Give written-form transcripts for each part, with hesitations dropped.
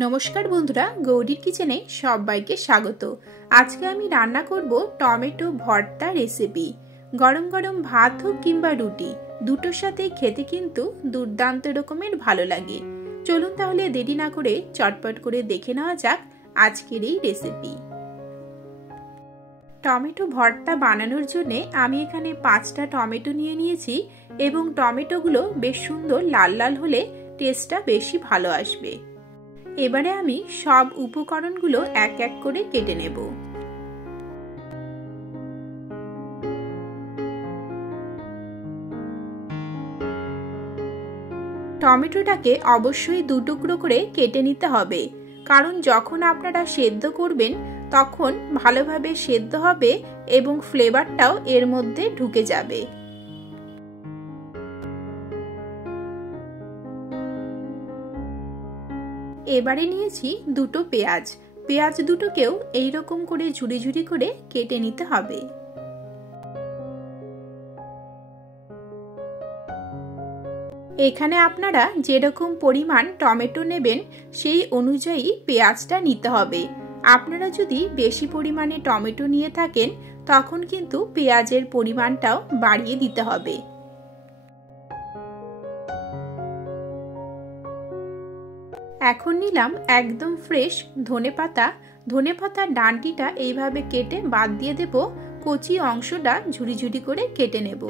नमस्कार बंधुरा गौरीर किचेने सबाइके स्वागत। आज के आमी रान्ना करब टमेटो भर्ता रेसिपि। गरम गरम भात होक किंबा रुटी दुटोर साथे खेते किन्तु दुर्दान्त रकमेर भालो लागे। चलुन ताहले देरी ना करे चटपट करे देखे नेওয়া যাক आजकेर এই रेसिपि। टमेटो भर्ता बानानोर जोन्नो आमी एखाने 5टा टमेटो निये निয়েছি এবং टमेटोगुलो बेश सुंदर लाल लाल होले टेस्टटा बेशी भालो आसबे। एबारे आमी सब उपकरणगुलो एक एक करे केटे नेब। टमेटोटाके अवश्यई दु टुकरो करे केटे निते हबे, कारण जखन आपनारा सेদ্ধ करबेन तखन भालोभाबे सेদ্ধ हबे एबं फ्लेभारटाओ एर मध्य ढुके जाबे। एबारे निয়েছি দুটো পেঁয়াজ। পেঁয়াজ দুটোকেও এই রকম করে ঝুরি ঝুরি করে কেটে নিতে হবে। এখানে আপনারা যেরকম পরিমাণ টমেটো নেবেন সেই অনুযায়ী পেঁয়াজটা নিতে হবে। আপনারা যদি বেশি পরিমাণে টমেটো নিয়ে থাকেন তখন কিন্তু পেঁয়াজের পরিমাণটাও বাড়িয়ে দিতে হবে। এখন নিলাম একদম ফ্রেশ ধনেপাতা। ধনেপাতার ডাঁটিটা এইভাবে কেটে বাদ দিয়ে দেব, কচি অংশটা ঝুরি ঝুরি করে কেটে নেব।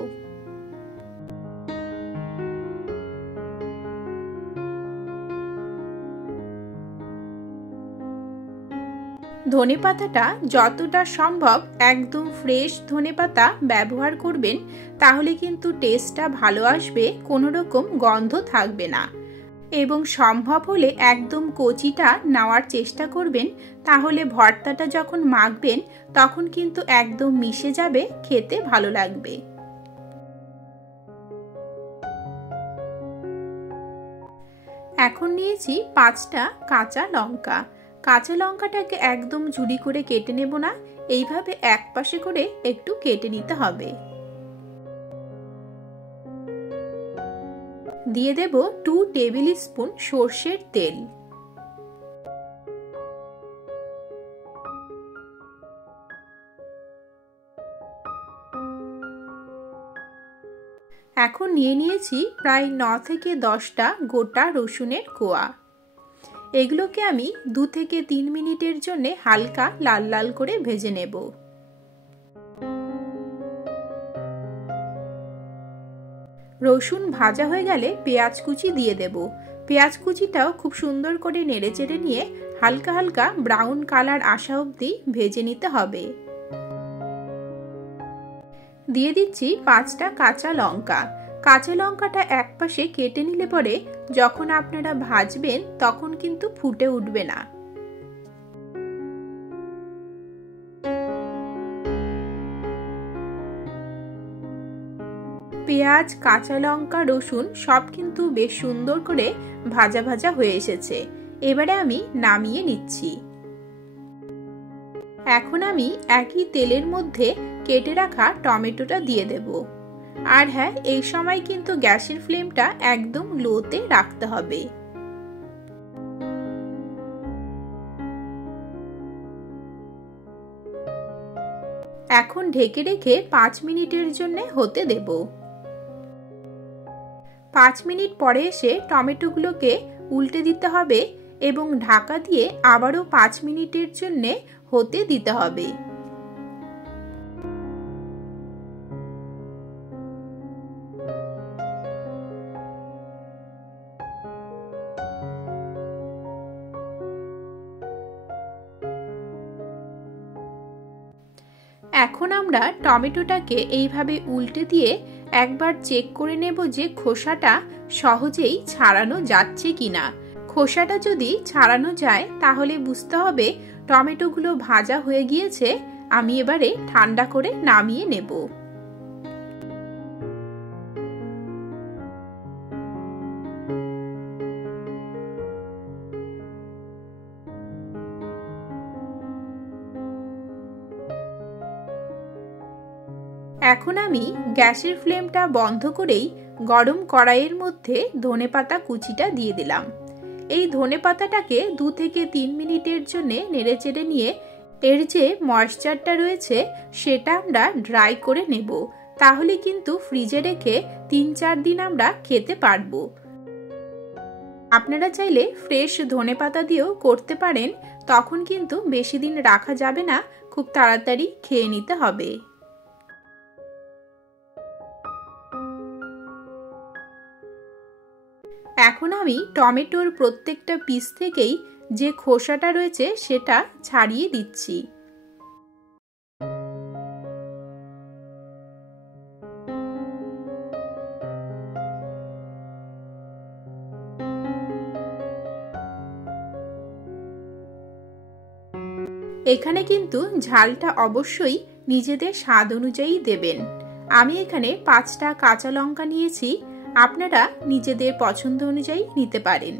ধনেপাতাটা যতটা সম্ভব একদম ফ্রেশ ধনেপাতা ব্যবহার করবেন, তাহলে কিন্তু টেস্টটা ভালো আসবে, কোনো রকম গন্ধ থাকবে না। এবং সম্ভব হলে একদম কচিটা নেওয়ার চেষ্টা করবেন, তাহলে ভর্তাটা যখন মাখবেন তখন কিন্তু একদম মিশে যাবে, খেতে ভালো লাগবে। এখন নিয়েছি 5টা কাঁচা লঙ্কা। কাঁচা লঙ্কাটাকে একদম ঝুরি করে কেটে নেব না, এইভাবে এক পাশে করে একটু কেটে নিতে হবে। দিয়ে দেব 2 টেবিল স্পুন সরষের তেল। এখন নিয়েছি প্রায় 9 থেকে 10টা গোটা রসুনের কোয়া। এগুলোকে আমি 2 থেকে 3 মিনিটের জন্য হালকা লাল লাল করে ভেজে নেব। রসুন ভাজা হয়ে গেলে পেঁয়াজ কুচি দিয়ে দেব। পেঁয়াজ কুচিটাও খুব সুন্দর করে নেড়েচেড়ে নিয়ে হালকা হালকা ব্রাউন কালার আসা অবধি ভেজে নিতে হবে। দিয়ে দিচ্ছি 5টা কাঁচা লঙ্কা। কাঁচা লঙ্কাটা একপাশে কেটে নিলে পরে যখন আপনারা ভাজবেন তখন কিন্তু ফুটে উঠবে না। পেঁয়াজ, কাঁচা লঙ্কা, রসুন সব কিন্তু বেশ সুন্দর করে ভাজা ভাজা হয়ে এসেছে। এবারে আমি নামিয়ে নিচ্ছি। এখন আমি একই তেলের মধ্যে কেটে রাখা টমেটোটা দিয়ে দেব। আর হ্যাঁ, এই সময় কিন্তু গ্যাসের ফ্লেমটা একদম লোতে রাখতে হবে। এখন ঢেকে রেখে 5 মিনিটের জন্য হতে দেব। 5 মিনিট পরে এসে টমেটোগুলোকে উল্টে দিতে হবে এবং ঢাকা দিয়ে আবারও 5 মিনিটের জন্য হতে দিতে হবে। এখন আমরা টমেটোটাকে এইভাবে উল্টে দিয়ে একবার চেক করে নেব যে খোসাটা সহজেই ছাড়ানো যাচ্ছে কিনা। খোসাটা যদি ছাড়ানো যায় তাহলে বুঝতে হবে টমেটোগুলো ভাজা হয়ে গিয়েছে। আমি এবারে ঠান্ডা করে নামিয়ে নেব। এখন আমি গ্যাসের ফ্লেমটা বন্ধ করেই গরম কড়াইয়ের মধ্যে ধনেপাতা কুচিটা দিয়ে দিলাম। এই ধনেপাতাটাকে 2 থেকে 3 মিনিটের জন্য নেড়েচেড়ে নিয়ে এর যে ময়েশ্চারটা রয়েছে সেটা আমরা ড্রাই করে নেব। তাহলে কিন্তু ফ্রিজে রেখে 3-4 দিন আমরা খেতে পারবো। আপনারা চাইলে ফ্রেশ ধনেপাতা দিয়েও করতে পারেন, তখন কিন্তু বেশি দিন রাখা যাবে না, খুব তাড়াতাড়ি খেয়ে নিতে হবে। এখন আমি টমেটোর প্রত্যেকটা পিস থেকেই যে খোসাটা রয়েছে সেটা ছাড়িয়ে দিচ্ছি। এখানে কিন্তু ঝালটা অবশ্যই নিজেদের স্বাদ অনুযায়ী দেবেন। আমি এখানে 5টা কাঁচা লঙ্কা নিয়েছি, আপনারা নিজেদের পছন্দ অনুযায়ী নিতে পারেন।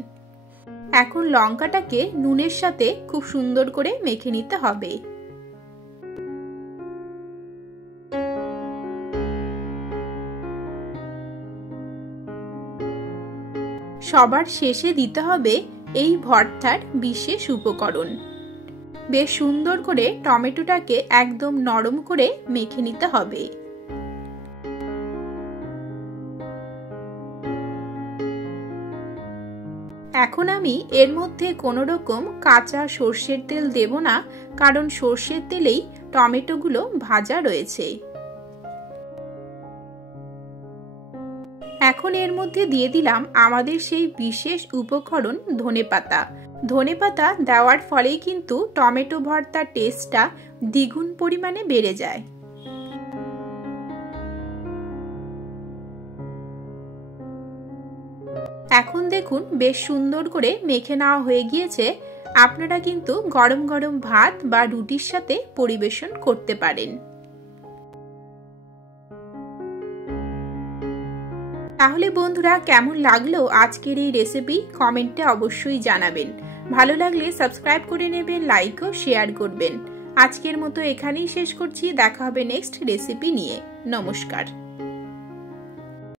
এখন লঙ্কাটাকে নুনের সাথে খুব সুন্দর করে মেখে নিতে হবে। সবার শেষে দিতে হবে এই ভর্তার বিশেষ উপকরণ। বেশ সুন্দর করে টমেটোটাকে একদম নরম করে মেখে নিতে হবে। এখন আমি এর মধ্যে কোনো রকম কাঁচা সর্ষের তেল দেব না, কারণ সর্ষের তেলেই টমেটোগুলো ভাজা রয়েছে। এখন এর মধ্যে দিয়ে দিলাম আমাদের সেই বিশেষ উপকরণ ধনেপাতা। ধনেপাতা দেওয়ার ফলেই কিন্তু টমেটো ভর্তার টেস্টটা দ্বিগুণ পরিমাণে বেড়ে যায়। এখন দেখুন বেশ সুন্দর করে মেখে নেওয়া হয়ে গিয়েছে। আপনারা কিন্তু গরম গরম ভাত বা রুটির সাথে পরিবেশন করতে পারেন। তাহলে বন্ধুরা, কেমন লাগলো আজকের এই রেসিপি কমেন্টে অবশ্যই জানাবেন। ভালো লাগলে সাবস্ক্রাইব করে নেবেন, লাইক ও শেয়ার করবেন। আজকের মতো এখানেই শেষ করছি, দেখা হবে নেক্সট রেসিপি নিয়ে। নমস্কার।